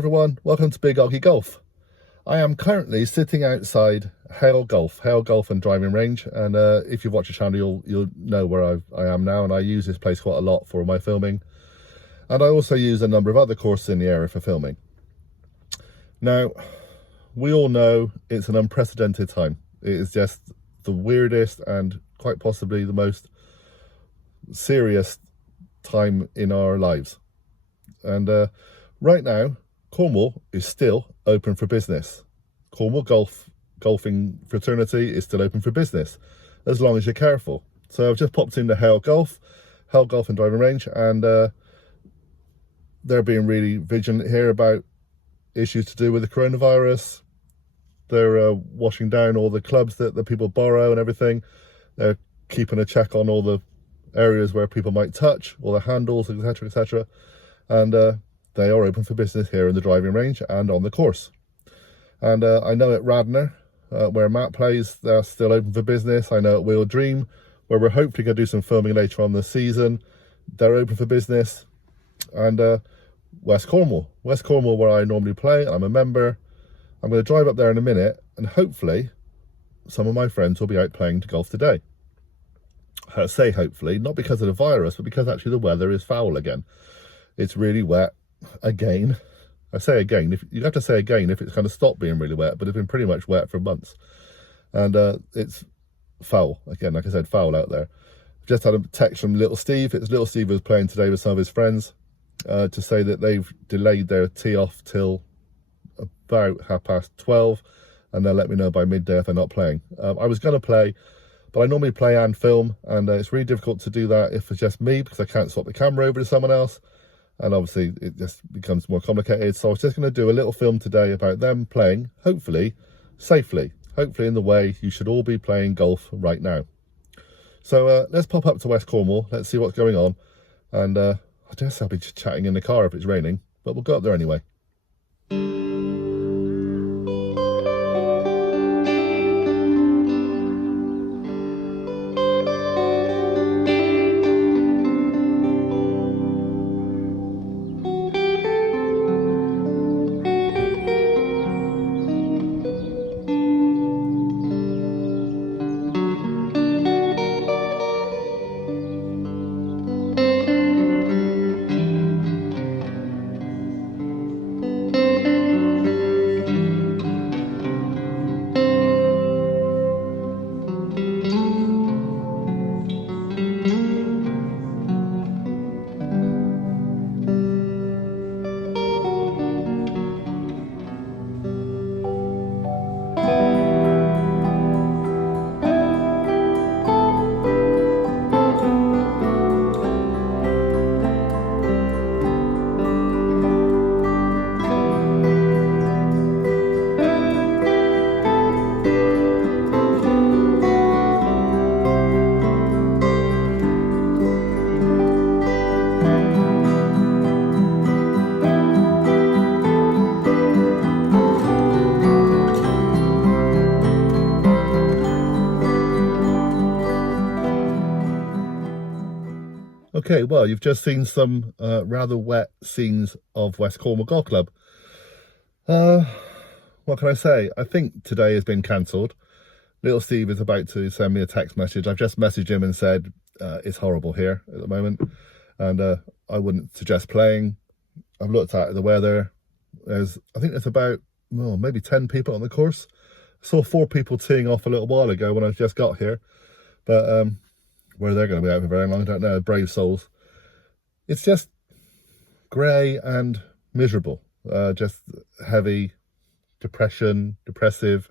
everyone, welcome to Big OGGIE Golf. I am currently sitting outside Hale Golf and Driving Range, and if you've watched the channel you'll know where I am now, and I use this place quite a lot for my filming, and I also use a number of other courses in the area for filming. Now, we all know it's an unprecedented time. It is just the weirdest and quite possibly the most serious time in our lives. And right now, Cornwall is still open for business. Cornwall golfing fraternity is still open for business, as long as you're careful. So I've just popped into Hale Golf and Driving Range, and they're being really vigilant here about issues to do with the coronavirus. They're washing down all the clubs that the people borrow and everything. They're keeping a check on all the areas where people might touch, all the handles, etc, etc. And they are open for business here in the Driving Range and on the course. And I know at Radnor, where Matt plays, they're still open for business. I know at Wheel Dream, where we're hopefully going to do some filming later on this season, they're open for business. And West Cornwall, where I normally play, I'm a member. I'm going to drive up there in a minute, and hopefully some of my friends will be out playing golf today. I say hopefully, not because of the virus, but because actually the weather is foul again. It's really wet again. I say again, if you have to say again if it's kind of stopped being really wet, but it's been pretty much wet for months. And it's foul again, like I said, foul out there. I've just had a text from Little Steve. It's Little Steve who's playing today with some of his friends, to say that they've delayed their tee off till about 12:30, and they'll let me know by midday if they're not playing. I was going to play, but I normally play and film, and it's really difficult to do that if it's just me, because I can't swap the camera over to someone else, and obviously it just becomes more complicated. So I was just going to do a little film today about them playing, hopefully safely, hopefully in the way you should all be playing golf right now. So let's pop up to West Cornwall, let's see what's going on, and I guess I'll be just chatting in the car if it's raining, but we'll go up there anyway. Okay, well, you've just seen some rather wet scenes of West Cornwall Golf Club. What can I say? I think today has been cancelled. Little Steve is about to send me a text message. I've just messaged him and said it's horrible here at the moment, and I wouldn't suggest playing. I've looked at the weather. I think there's about, well, maybe 10 people on the course. I saw 4 people teeing off a little while ago when I just got here, but where they're going to be out for very long, I don't know. Brave souls. It's just grey and miserable. Just heavy, depressive.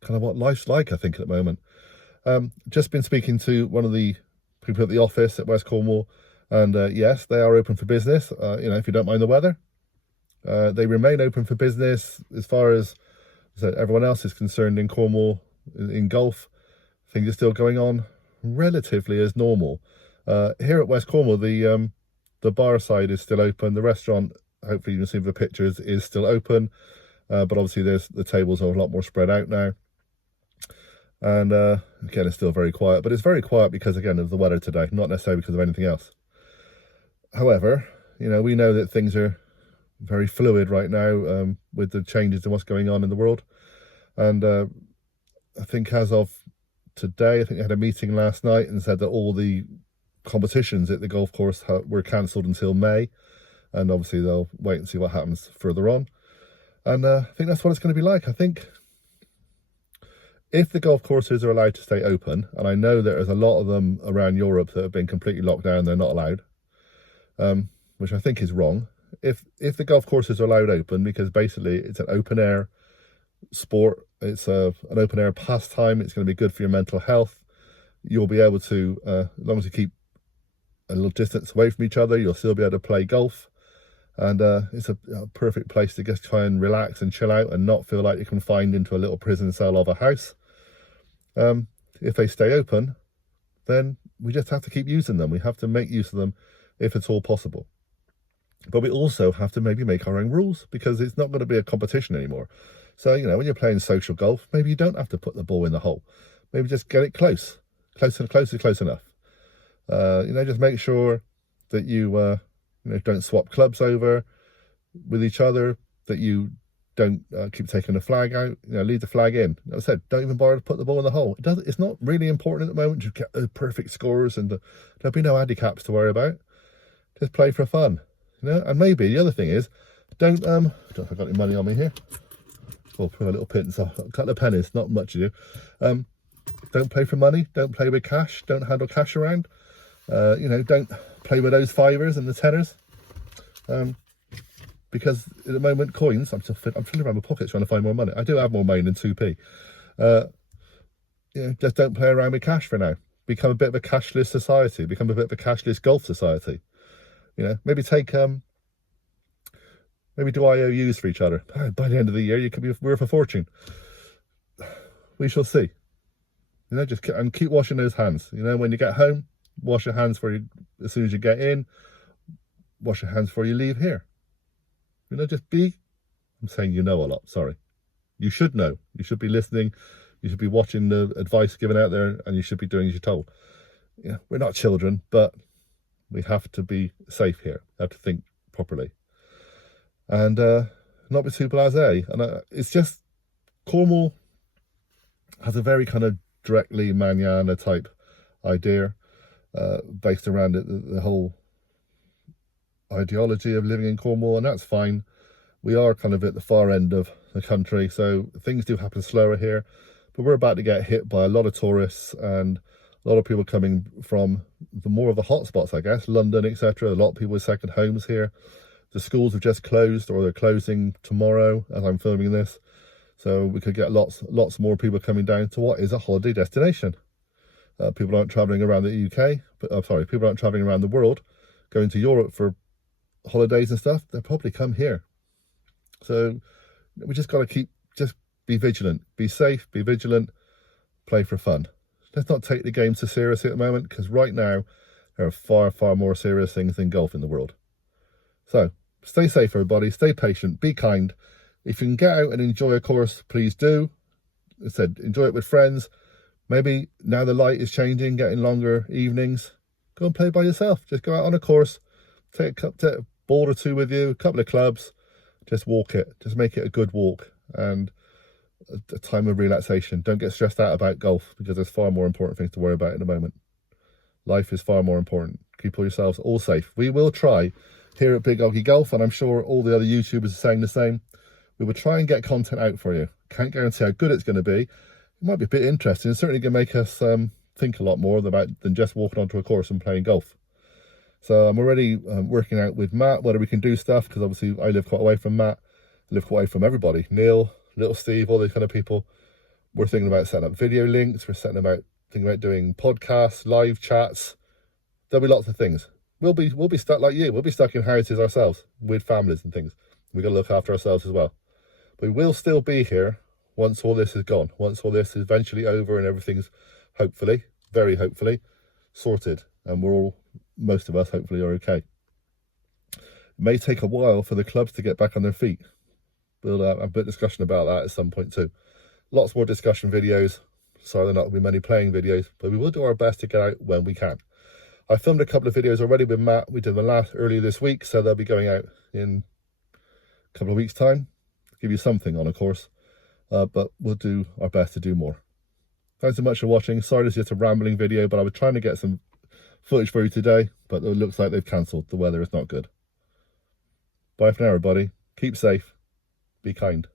Kind of what life's like, I think, at the moment. Just been speaking to one of the people at the office at West Cornwall, and yes, they are open for business. If you don't mind the weather, they remain open for business as far as everyone else is concerned in Cornwall. In golf, things are still going on relatively as normal. Here at West Cornwall, the bar side is still open. The restaurant, hopefully you can see the pictures, is still open, but obviously the tables are a lot more spread out now. And again, it's still very quiet, but it's very quiet because, again, of the weather today, not necessarily because of anything else. However, we know that things are very fluid right now with the changes in what's going on in the world. And I think as of today, I think they had a meeting last night and said that all the competitions at the golf course were cancelled until May. And obviously they'll wait and see what happens further on. And I think that's what it's going to be like. I think if the golf courses are allowed to stay open, and I know there's a lot of them around Europe that have been completely locked down, they're not allowed, which I think is wrong. If the golf courses are allowed open, because basically it's an open air sport, it's an open air pastime, it's going to be good for your mental health. You'll be able to, as long as you keep a little distance away from each other, you'll still be able to play golf. And it's a perfect place to just try and relax and chill out and not feel like you're confined into a little prison cell of a house. If they stay open, then we just have to keep using them. We have to make use of them if it's all possible. But we also have to maybe make our own rules, because it's not going to be a competition anymore. So, you know, when you're playing social golf, maybe you don't have to put the ball in the hole. Maybe just get it close. Close enough. You know, just make sure that you don't swap clubs over with each other, that you don't keep taking the flag out, leave the flag in. Like I said, don't even bother to put the ball in the hole. It's not really important at the moment to get the perfect scores, and there'll be no handicaps to worry about. Just play for fun, and maybe the other thing is, don't know if I've got any money on me here. We'll put a little pins, a couple of pennies, not much to do. Don't play for money, don't play with cash, don't handle cash around. Don't play with those fivers and the tenors, because at the moment coins, I'm fiddling around my pockets trying to find more money. I do have more money than 2p. Just don't play around with cash for now. Become a bit of a cashless society. Become a bit of a cashless golf society. Maybe take maybe do IOUs for each other. By the end of the year, you could be worth a fortune. We shall see. Just keep washing those hands. When you get home, wash your hands as soon as you get in. Wash your hands before you leave here. I'm saying a lot, sorry. You should know. You should be listening. You should be watching the advice given out there, and you should be doing as you're told. We're not children, but we have to be safe here. We have to think properly. And not be too blasé. And it's just, Cornwall has a very kind of directly manana type idea, based around the whole ideology of living in Cornwall, and that's fine. We are kind of at the far end of the country, so things do happen slower here, but we're about to get hit by a lot of tourists and a lot of people coming from more of the hotspots, I guess, London, etc. A lot of people with second homes here. The schools have just closed, or they're closing tomorrow as I'm filming this, so we could get lots more people coming down to what is a holiday destination. People aren't travelling around the UK, people aren't travelling around the world, going to Europe for holidays and stuff. They'll probably come here. So we just got to just be vigilant, be safe, be vigilant, play for fun. Let's not take the game so seriously at the moment, because right now there are far, far more serious things than golf in the world. So stay safe, everybody. Stay patient. Be kind. If you can get out and enjoy a course, please do. As I said, enjoy it with friends. Maybe now the light is changing, getting longer evenings, go and play by yourself. Just go out on a course, take a ball or two with you, a couple of clubs, just walk it. Just make it a good walk and a time of relaxation. Don't get stressed out about golf, because there's far more important things to worry about at the moment. Life is far more important. Keep yourselves all safe. We will try here at Big OGGIE Golf, and I'm sure all the other YouTubers are saying the same. We will try and get content out for you. Can't guarantee how good it's going to be. It might be a bit interesting. It's certainly going to make us think a lot more than just walking onto a course and playing golf. So I'm already working out with Matt whether we can do stuff, because obviously I live quite away from Matt. I live quite away from everybody. Neil, Little Steve, all these kind of people. We're thinking about setting up video links. We're thinking about doing podcasts, live chats. There'll be lots of things. We'll be stuck like you. We'll be stuck in houses ourselves with families and things. We've got to look after ourselves as well. But we will still be here once all this is gone. Once all this is eventually over and everything's hopefully, very hopefully, sorted. And most of us hopefully are okay. It may take a while for the clubs to get back on their feet. We'll have a bit of discussion about that at some point too. Lots more discussion videos. Sorry, there not will be many playing videos, but we will do our best to get out when we can. I filmed a couple of videos already with Matt. We did them earlier this week, so they'll be going out in couple of weeks' time, give you something on a course, but we'll do our best to do more. Thanks so much for watching. Sorry this is just a rambling video, but I was trying to get some footage for you today, but it looks like they've cancelled. The weather is not good. Bye for now, everybody. Keep safe. Be kind.